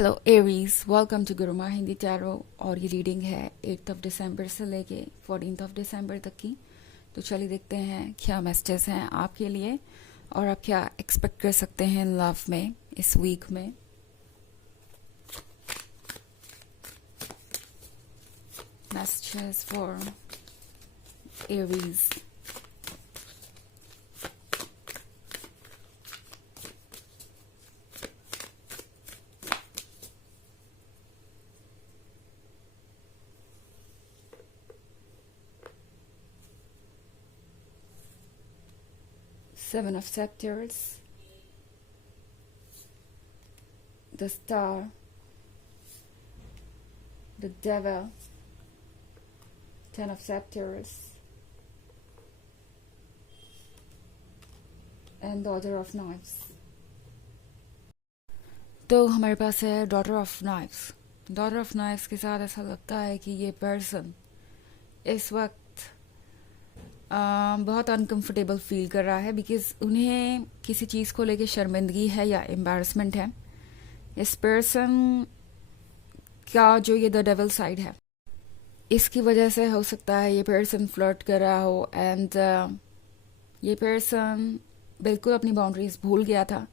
Hello Aries, welcome to Guruma Hindi tarot. और ये reading है 8 दिसंबर से लेके 14 दिसंबर तक की। तो चलिए देखते हैं क्या मैसेजेस हैं आपके लिए और आप क्या एक्सपेक्ट कर सकते हैं लव में इस वीक में। Messages for Aries. 7 of Scepters, the Star, the Devil, 10 of Scepters, and Daughter of Knives. तो हमारे पास है daughter of knifes. Daughter of knifes के साथ ऐसा लगता है कि ये पर्सन इस वक्त बहुत अनकंफर्टेबल फील कर रहा है बिकॉज उन्हें किसी चीज़ को लेके शर्मिंदगी है या एम्बैरसमेंट है। इस पर्सन का जो ये द डेविल साइड है, इसकी वजह से हो सकता है ये पर्सन फ्लर्ट कर रहा हो एंड ये पर्सन बिल्कुल अपनी बाउंड्रीज भूल गया था।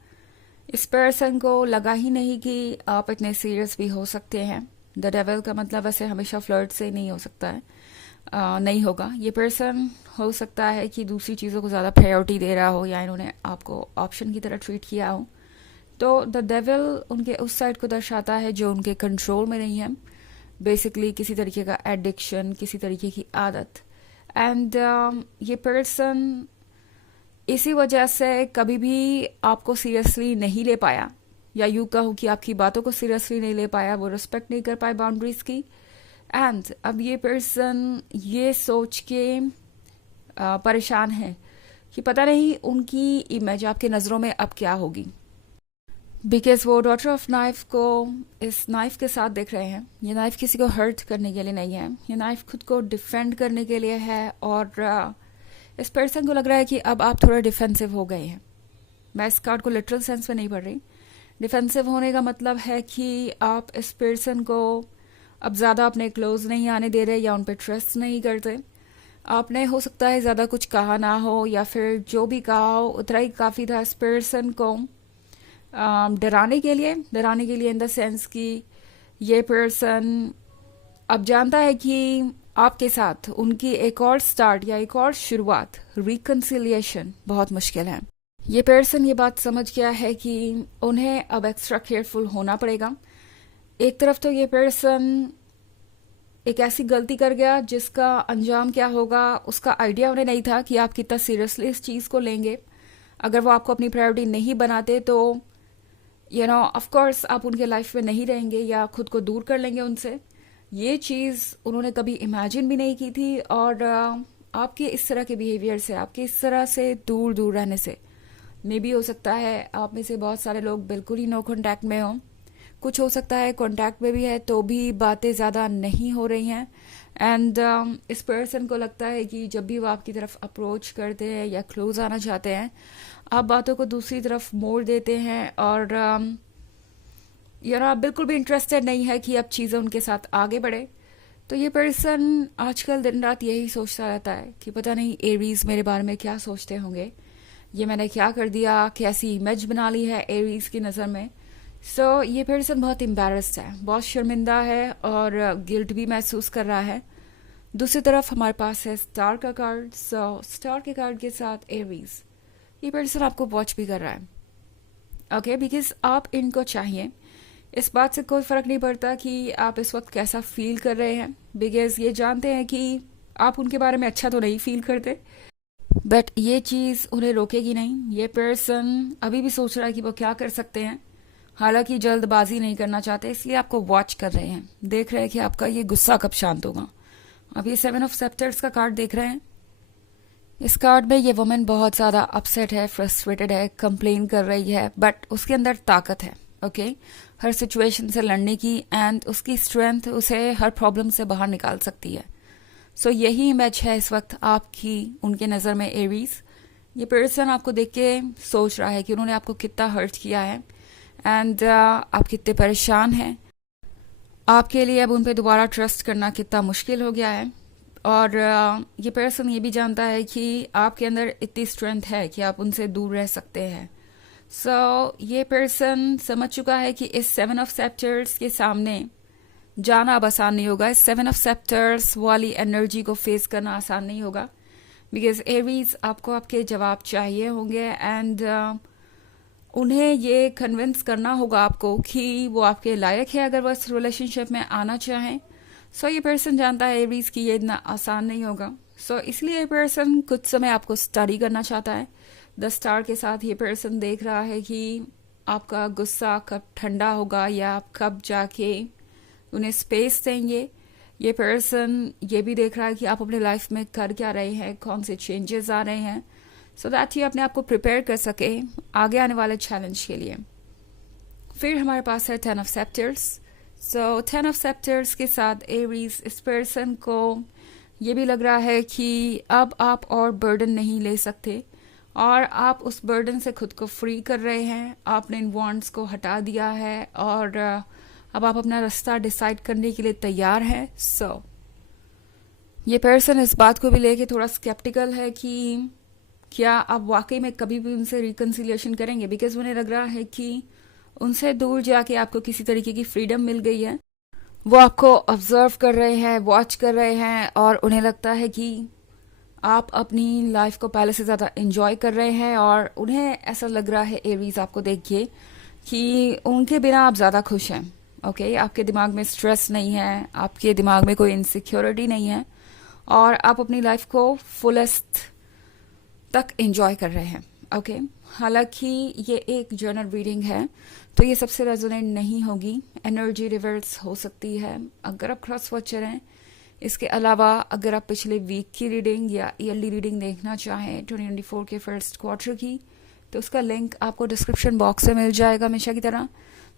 इस पर्सन को लगा ही नहीं कि आप इतने सीरियस भी हो सकते हैं। द डेविल का मतलब वैसे हमेशा फ्लर्ट से नहीं हो सकता है, नहीं होगा। ये पर्सन हो सकता है कि दूसरी चीज़ों को ज़्यादा प्रायोरिटी दे रहा हो या इन्होंने आपको ऑप्शन की तरह ट्रीट किया हो। तो द डेविल उनके उस साइड को दर्शाता है जो उनके कंट्रोल में नहीं है, बेसिकली किसी तरीके का एडिक्शन, किसी तरीके की आदत। एंड ये पर्सन इसी वजह से कभी भी आपको सीरियसली नहीं ले पाया, या यूँ कहूँ कि आपकी बातों को सीरियसली नहीं ले पाया, वो रिस्पेक्ट नहीं कर पाए बाउंड्रीज की। एंड अब ये पर्सन ये सोच के परेशान है कि पता नहीं उनकी इमेज आपके नज़रों में अब क्या होगी, बिकॉज वो डॉटर ऑफ नाइफ को इस नाइफ के साथ देख रहे हैं। ये नाइफ किसी को हर्ट करने के लिए नहीं है, ये नाइफ खुद को डिफेंड करने के लिए है। और इस पर्सन को लग रहा है कि अब आप थोड़ा डिफेंसिव हो गए हैं। मैं इस कार्ड को लिटरल सेंस में नहीं पढ़ रही। डिफेंसिव होने का मतलब है कि आप इस पर्सन को अब ज़्यादा अपने क्लोज नहीं आने दे रहे या उन पर ट्रस्ट नहीं करते। आपने हो सकता है ज़्यादा कुछ कहा ना हो, या फिर जो भी कहा हो उतना ही काफ़ी था इस पर्सन को डराने के लिए इन द सेंस कि ये पर्सन अब जानता है कि आपके साथ उनकी एक और स्टार्ट या एक और शुरुआत, रिकन्सिलिएशन बहुत मुश्किल है। ये पर्सन ये बात समझ गया है कि उन्हें अब एक्स्ट्रा केयरफुल होना पड़ेगा। एक तरफ तो ये पर्सन एक ऐसी गलती कर गया जिसका अंजाम क्या होगा उसका आइडिया उन्हें नहीं था कि आप कितना सीरियसली इस चीज़ को लेंगे। अगर वो आपको अपनी प्रायोरिटी नहीं बनाते तो ऑफ कोर्स आप उनके लाइफ में नहीं रहेंगे या खुद को दूर कर लेंगे उनसे। ये चीज़ उन्होंने कभी इमेजिन भी नहीं की थी। और आपके इस तरह के बिहेवियर से, आपके इस तरह से दूर दूर रहने से मे भी हो सकता है आप में से बहुत सारे लोग बिल्कुल ही नो कॉन्टैक्ट में हों। कुछ हो सकता है कॉन्टैक्ट में भी है तो भी बातें ज़्यादा नहीं हो रही हैं। एंड इस पर्सन को लगता है कि जब भी वो आपकी तरफ अप्रोच करते हैं या क्लोज आना चाहते हैं, आप बातों को दूसरी तरफ मोड़ देते हैं। और आप बिल्कुल भी इंटरेस्टेड नहीं है कि अब चीज़ें उनके साथ आगे बढ़े। तो ये पर्सन आजकल दिन रात यही सोचता रहता है कि पता नहीं एरीज मेरे बारे में क्या सोचते होंगे, ये मैंने क्या कर दिया, कैसी इमेज बना ली है एरीज की नज़र में। सो ये पर्सन बहुत एम्बैरस्ड है, बहुत शर्मिंदा है और गिल्ट भी महसूस कर रहा है। दूसरी तरफ हमारे पास है स्टार का कार्ड। सो स्टार के कार्ड के साथ एरीज, ये पर्सन आपको वॉच भी कर रहा है, ओके, बिकॉज आप इनको चाहिए। इस बात से कोई फ़र्क नहीं पड़ता कि आप इस वक्त कैसा फील कर रहे हैं, बिकॉज ये जानते हैं कि आप उनके बारे में अच्छा तो नहीं फील करते, बट ये चीज़ उन्हें रोकेगी नहीं। ये पर्सन अभी भी सोच रहा है कि वो क्या कर सकते हैं, हालांकि जल्दबाजी नहीं करना चाहते, इसलिए आपको वॉच कर रहे हैं, देख रहे हैं कि आपका ये गुस्सा कब शांत होगा। अब ये 7 ऑफ सेप्टर्स का कार्ड देख रहे हैं। इस कार्ड में ये वुमेन बहुत ज़्यादा अपसेट है, फ्रस्ट्रेटेड है, कंप्लेन कर रही है, बट उसके अंदर ताकत है, ओके, हर सिचुएशन से लड़ने की। एंड उसकी स्ट्रेंथ उसे हर प्रॉब्लम से बाहर निकाल सकती है। सो यही इमेज है इस वक्त आपकी उनके नज़र में एरीज। ये पर्सन आपको देख के सोच रहा है कि उन्होंने आपको कितना हर्ट किया है एंड आप कितने परेशान हैं, आपके लिए अब उन पे दोबारा ट्रस्ट करना कितना मुश्किल हो गया है। और ये पर्सन ये भी जानता है कि आपके अंदर इतनी स्ट्रेंथ है कि आप उनसे दूर रह सकते हैं। ये पर्सन समझ चुका है कि इस 7 ऑफ सेप्टर्स के सामने जाना अब आसान नहीं होगा। इस 7 ऑफ सेप्टर्स वाली एनर्जी को फेस करना आसान नहीं होगा, बिकॉज एरीज आपको आपके जवाब चाहिए होंगे एंड उन्हें ये कन्विंस करना होगा आपको कि वो आपके लायक है अगर वो इस रिलेशनशिप में आना चाहें। ये पर्सन जानता है एरीज कि ये इतना आसान नहीं होगा। इसलिए ये पर्सन कुछ समय आपको स्टडी करना चाहता है। 10 स्टार के साथ ये पर्सन देख रहा है कि आपका गुस्सा कब ठंडा होगा या आप कब जाके उन्हें स्पेस देंगे। ये पर्सन ये भी देख रहा है कि आप अपने लाइफ में कर क्या रहे हैं, कौन से चेंजेस आ रहे हैं, सो दैट ये अपने आप को प्रिपेयर कर सके आगे आने वाले चैलेंज के लिए। फिर हमारे पास है 10 ऑफ सेप्टर्स। 10 ऑफ सेप्टर्स के साथ एरीज, इस पर्सन को ये भी लग रहा है कि अब आप और बर्डन नहीं ले सकते और आप उस बर्डन से खुद को फ्री कर रहे हैं। आपने इन वॉन्ट्स को हटा दिया है और अब आप अपना रास्ता डिसाइड करने के लिए तैयार हैं। ये पर्सन इस बात को भी लेके थोड़ा स्केप्टिकल है कि क्या आप वाकई में कभी भी उनसे रिकन्सिलिएशन करेंगे, बिकॉज उन्हें लग रहा है कि उनसे दूर जाके आपको किसी तरीके की फ्रीडम मिल गई है। वो आपको ऑब्जर्व कर रहे हैं, वॉच कर रहे हैं और उन्हें लगता है कि आप अपनी लाइफ को पहले से ज़्यादा एंजॉय कर रहे हैं और उन्हें ऐसा लग रहा है एरीज आपको देखिए कि उनके बिना आप ज़्यादा खुश हैं। ओके, आपके दिमाग में स्ट्रेस नहीं है, आपके दिमाग में कोई इनसिक्योरिटी नहीं है और आप अपनी लाइफ को फुलेस्ट तक एंजॉय कर रहे हैं। ओके, हालांकि ये एक जर्नल रीडिंग है तो ये सबसे रेजोनेट नहीं होगी, एनर्जी रिवर्स हो सकती है अगर आप क्रॉस वॉचर हैं। इसके अलावा अगर आप पिछले वीक की रीडिंग या ईयरली रीडिंग देखना चाहें 2024 के फर्स्ट क्वार्टर की, तो उसका लिंक आपको डिस्क्रिप्शन बॉक्स में मिल जाएगा हमेशा की तरह।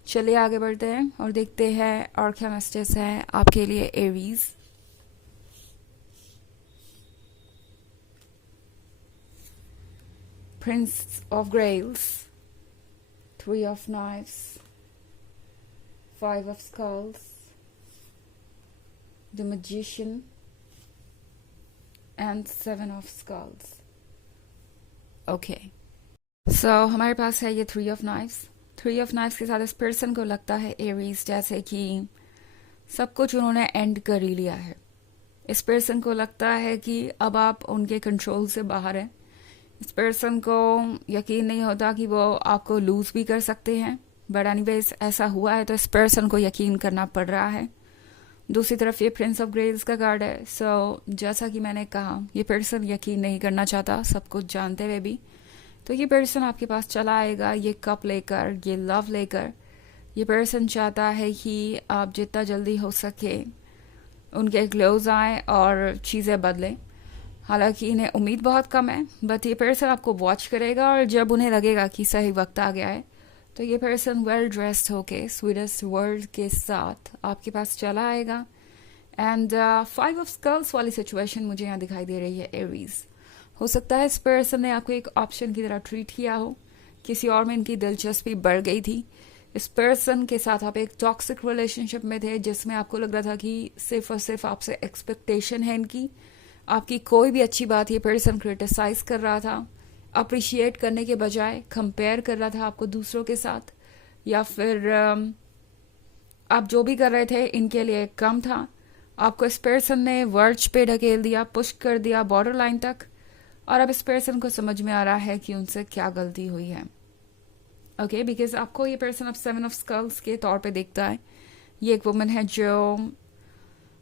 चलिए आगे बढ़ते हैं और देखते हैं और क्या मैसेजेस हैं आपके लिए Aries. Prince of Grails, 3 of Knives, 5 of Skulls, the Magician and 7 of Skulls. Okay. हमारे पास है ये 3 of Knives। 3 of Knives के साथ इस पर्सन को लगता है एरीज जैसे कि सब कुछ उन्होंने एंड कर ही लिया है। इस पर्सन को लगता है कि अब आप उनके कंट्रोल से बाहर हैं। इस पर्सन को यकीन नहीं होता कि वो आपको लूज भी कर सकते हैं, बट एनीवेज ऐसा हुआ है तो इस पर्सन को यकीन करना पड़ रहा है। दूसरी तरफ ये प्रिंस ऑफ ग्रेल्स का कार्ड है। जैसा कि मैंने कहा, ये पर्सन यकीन नहीं करना चाहता सब कुछ जानते हुए भी। तो ये पर्सन आपके पास चला आएगा ये कप लेकर, ये लव लेकर। ये पर्सन चाहता है कि आप जितना जल्दी हो सके उनके क्लोज आए और चीज़ें बदलें। हालांकि इन्हें उम्मीद बहुत कम है, बट ये पर्सन आपको वॉच करेगा और जब उन्हें लगेगा कि सही वक्त आ गया है तो ये पर्सन वेल ड्रेस्ड होके स्वीटेस्ट वर्ड के साथ आपके पास चला आएगा। एंड 5 ऑफ स्कल्स वाली सिचुएशन मुझे यहाँ दिखाई दे रही है एरीज। हो सकता है इस पर्सन ने आपको एक ऑप्शन की तरह ट्रीट किया हो, किसी और में इनकी दिलचस्पी बढ़ गई थी। इस पर्सन के साथ आप एक टॉक्सिक रिलेशनशिप में थे जिसमें आपको लग रहा था कि सिर्फ और सिर्फ आपसे एक्सपेक्टेशन है इनकी, आपकी कोई भी अच्छी बात ये पर्सन क्रिटिसाइज कर रहा था, अप्रिशिएट करने के बजाय कंपेयर कर रहा था आपको दूसरों के साथ, या फिर आप जो भी कर रहे थे इनके लिए कम था। आपको इस पर्सन ने वर्च पे ढकेल दिया, पुश कर दिया बॉर्डर लाइन तक, और अब इस पर्सन को समझ में आ रहा है कि उनसे क्या गलती हुई है। ओके, बिकॉज आपको ये पर्सन अब 7 ऑफ स्कल्स के तौर पे देखता है। ये एक वुमन है जो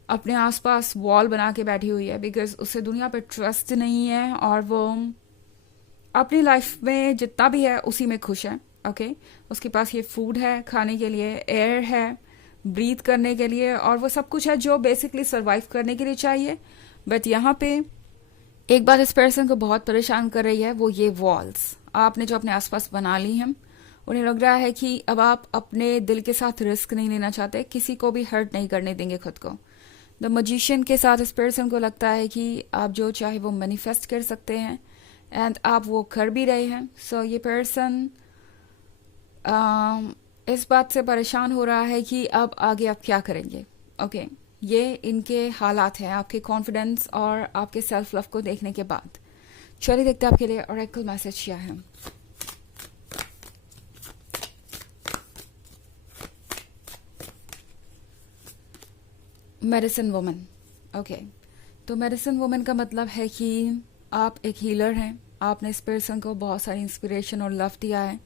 अपने आसपास वॉल बना के बैठी हुई है, बिकॉज उसे दुनिया पे ट्रस्ट नहीं है और वो अपनी लाइफ में जितना भी है उसी में खुश है। ओके, उसके पास ये फूड है खाने के लिए, एयर है ब्रीथ करने के लिए, और वो सब कुछ है जो बेसिकली सर्वाइव करने के लिए चाहिए। बट यहाँ पे एक बात इस पर्सन को बहुत परेशान कर रही है, वो ये वॉल्स आपने जो अपने आसपास बना ली हैं। उन्हें लग रहा है कि अब आप अपने दिल के साथ रिस्क नहीं लेना चाहते, किसी को भी हर्ट नहीं करने देंगे खुद को। द मजिशियन के साथ इस पर्सन को लगता है कि आप जो चाहे वो मैनिफेस्ट कर सकते हैं एंड आप वो कर भी रहे हैं। ये पर्सन इस बात से परेशान हो रहा है कि अब आगे आप क्या करेंगे। ओके, ये इनके हालात हैं आपके कॉन्फिडेंस और आपके सेल्फ लव को देखने के बाद। चलिए देखते हैं आपके लिए ऑरेकल मैसेज क्या है। Medicine woman. ओके, तो मेडिसिन वुमन का मतलब है कि आप एक हीलर हैं। आपने इस पर्सन को बहुत सारी इंस्पिरेशन और लव दिया है,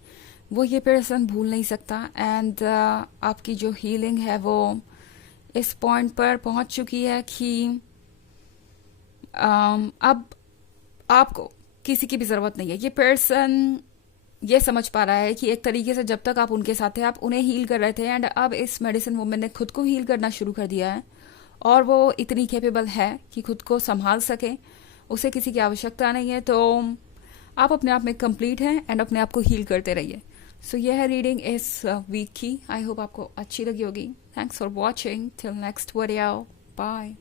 वो ये पर्सन भूल नहीं सकता। एंड आपकी जो हीलिंग है वो इस पॉइंट पर पहुंच चुकी है कि अब आपको किसी की भी ज़रूरत नहीं है। ये पर्सन ये समझ पा रहा है कि एक तरीके से जब तक आप उनके साथ थे आप उन्हें हील कर रहे थे, एंड अब इस मेडिसिन वुमन ने खुद को हील करना शुरू कर दिया है और वो इतनी कैपेबल है कि खुद को संभाल सके, उसे किसी की आवश्यकता नहीं है। तो आप अपने आप में कंप्लीट हैं एंड अपने आप को हील करते रहिए। सो यह है रीडिंग इस वीक की। आई होप आपको अच्छी लगी होगी। Thanks for watching. Till next video, bye.